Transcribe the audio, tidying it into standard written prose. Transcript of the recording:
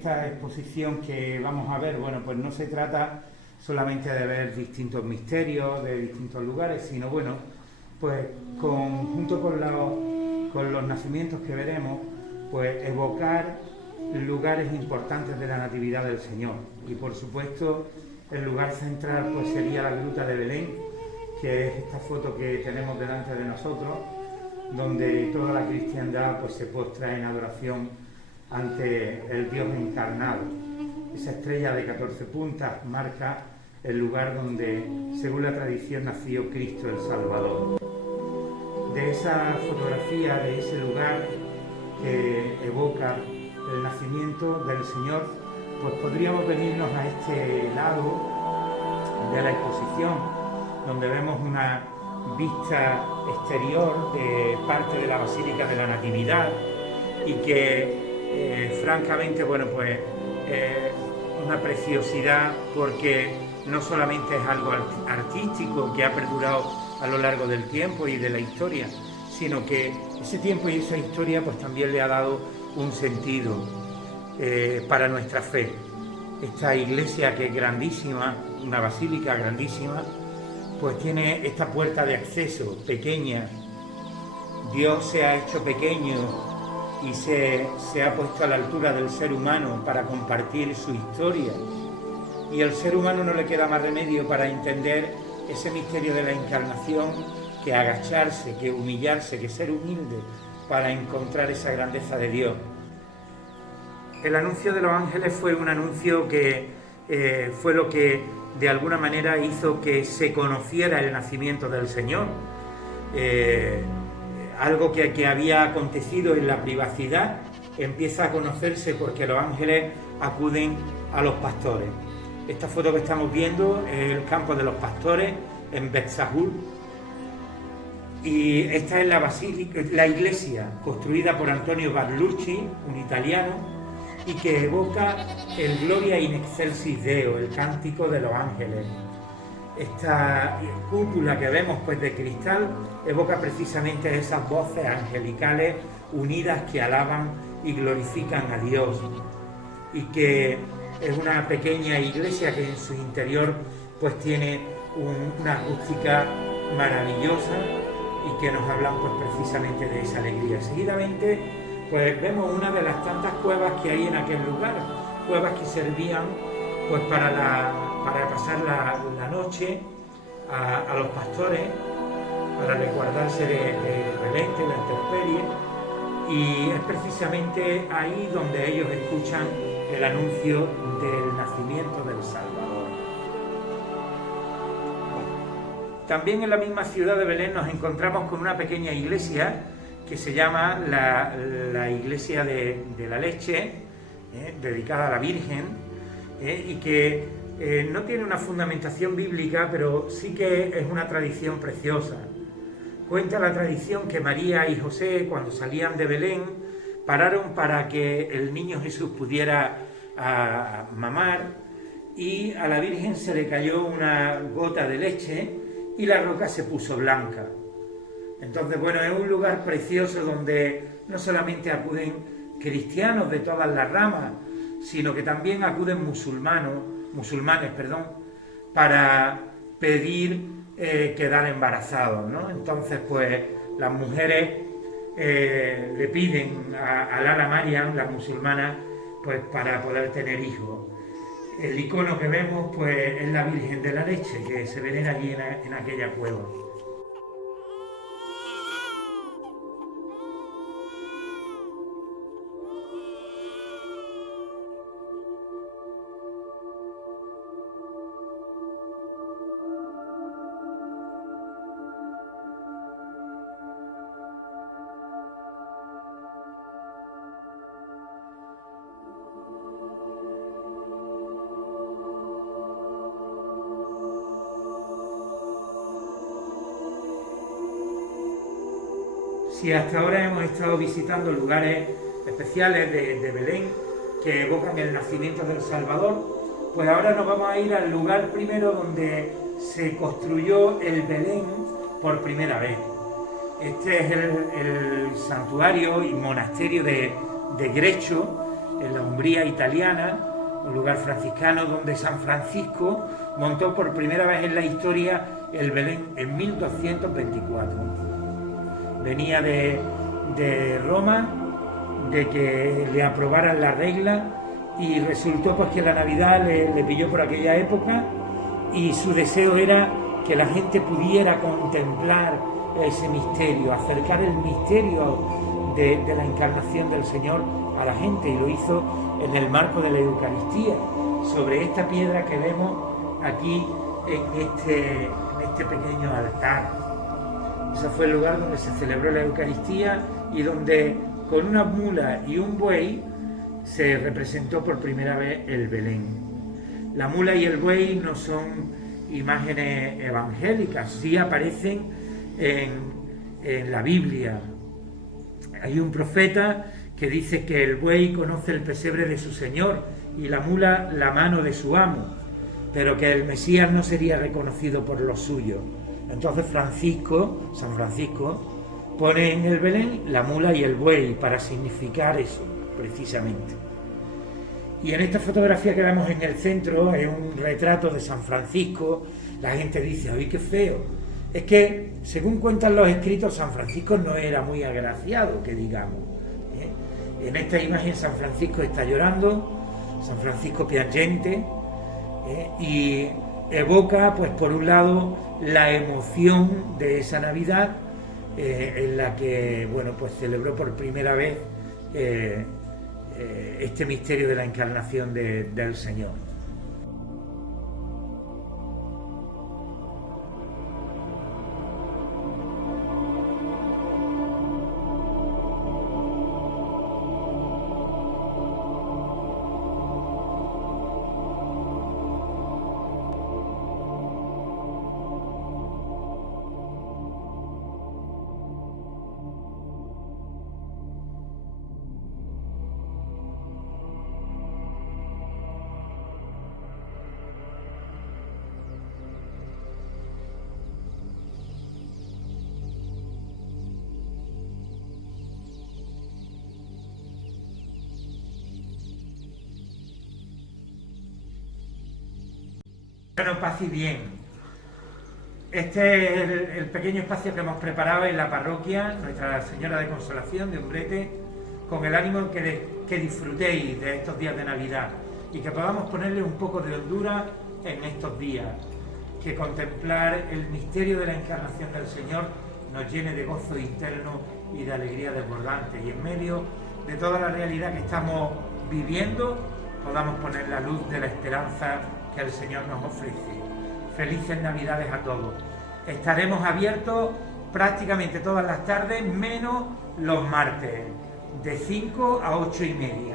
esta exposición que vamos a ver, bueno, pues no se trata solamente de ver distintos misterios de distintos lugares, sino, bueno, pues junto con los nacimientos que veremos, pues evocar lugares importantes de la Natividad del Señor. Y por supuesto, el lugar central pues sería la Gruta de Belén, que es esta foto que tenemos delante de nosotros, donde toda la cristiandad pues se postra en adoración ante el Dios encarnado. Esa estrella de 14 puntas marca el lugar donde, según la tradición, nació Cristo el Salvador. De esa fotografía, de ese lugar que evoca el nacimiento del Señor, pues podríamos venirnos a este lado de la exposición, donde vemos una vista exterior de parte de la Basílica de la Natividad y que francamente, bueno, pues una preciosidad, porque no solamente es algo artístico que ha perdurado a lo largo del tiempo y de la historia, sino que ese tiempo y esa historia pues también le ha dado un sentido para nuestra fe. Esta iglesia, que es grandísima, una basílica grandísima, pues tiene esta puerta de acceso pequeña. Dios se ha hecho pequeño y se ha puesto a la altura del ser humano para compartir su historia. Y al ser humano no le queda más remedio para entender ese misterio de la encarnación que agacharse, que humillarse, que ser humilde para encontrar esa grandeza de Dios. El anuncio de los ángeles fue un anuncio que fue lo que de alguna manera hizo que se conociera el nacimiento del Señor. Algo que había acontecido en la privacidad empieza a conocerse porque los ángeles acuden a los pastores. Esta foto que estamos viendo es el campo de los pastores en Betzahur, y esta es la basílica, la iglesia construida por Antonio Barlucci, un italiano, y que evoca el Gloria in excelsis Deo, el cántico de los ángeles. Esta cúpula que vemos pues de cristal evoca precisamente esas voces angelicales unidas que alaban y glorifican a Dios, y que es una pequeña iglesia que en su interior pues tiene una acústica maravillosa y que nos hablan pues precisamente de esa alegría. Seguidamente pues vemos una de las tantas cuevas que hay en aquel lugar, cuevas que servían pues para pasar la noche a los pastores, para resguardarse del relente, la intemperie, y es precisamente ahí donde ellos escuchan el anuncio del nacimiento del Salvador. También en la misma ciudad de Belén nos encontramos con una pequeña iglesia que se llama la Iglesia de la Leche, dedicada a la Virgen, y que no tiene una fundamentación bíblica, pero sí que es una tradición preciosa. Cuenta la tradición que María y José, cuando salían de Belén, pararon para que el niño Jesús pudiera mamar, y a la Virgen se le cayó una gota de leche y la roca se puso blanca. Entonces, bueno, es un lugar precioso donde no solamente acuden cristianos de todas las ramas, sino que también acuden musulmanes, para pedir quedar embarazados, ¿no? Entonces, pues, las mujeres le piden a Lala Mariam, las musulmanas, pues, para poder tener hijos. El icono que vemos, pues, es la Virgen de la Leche, que se venera allí en aquella cueva. Si hasta ahora hemos estado visitando lugares especiales de Belén que evocan el nacimiento del Salvador, pues ahora nos vamos a ir al lugar primero donde se construyó el Belén por primera vez. Este es el santuario y monasterio de Grecho, en la Umbría italiana, un lugar franciscano donde San Francisco montó por primera vez en la historia el Belén en 1224. Venía de Roma, de que le aprobaran la regla, y resultó pues que la Navidad le pilló por aquella época, y su deseo era que la gente pudiera contemplar ese misterio, acercar el misterio de la encarnación del Señor a la gente, y lo hizo en el marco de la Eucaristía, sobre esta piedra que vemos aquí en este pequeño altar. Ese fue el lugar donde se celebró la Eucaristía y donde con una mula y un buey se representó por primera vez el Belén. La mula y el buey no son imágenes evangélicas, sí aparecen en la Biblia. Hay un profeta que dice que el buey conoce el pesebre de su Señor y la mula la mano de su amo, pero que el Mesías no sería reconocido por los suyos. Entonces San Francisco, pone en el Belén la mula y el buey para significar eso, precisamente. Y en esta fotografía que vemos en el centro es un retrato de San Francisco. La gente dice, ¡ay, qué feo! Es que, según cuentan los escritos, San Francisco no era muy agraciado, que digamos. En esta imagen San Francisco está llorando, San Francisco piangente, y evoca, pues por un lado, la emoción de esa Navidad, en la que, bueno, pues celebró por primera vez este misterio de la encarnación del Señor. Bueno, paz y bien. Este es el pequeño espacio que hemos preparado en la parroquia Nuestra Señora de Consolación de Umbrete, con el ánimo que disfrutéis de estos días de Navidad y que podamos ponerle un poco de hondura en estos días, que contemplar el misterio de la encarnación del Señor nos llene de gozo interno y de alegría desbordante, y en medio de toda la realidad que estamos viviendo podamos poner la luz de la esperanza que el Señor nos ofrece. Felices Navidades a todos. Estaremos abiertos prácticamente todas las tardes, menos los martes, de 5 a 8:30.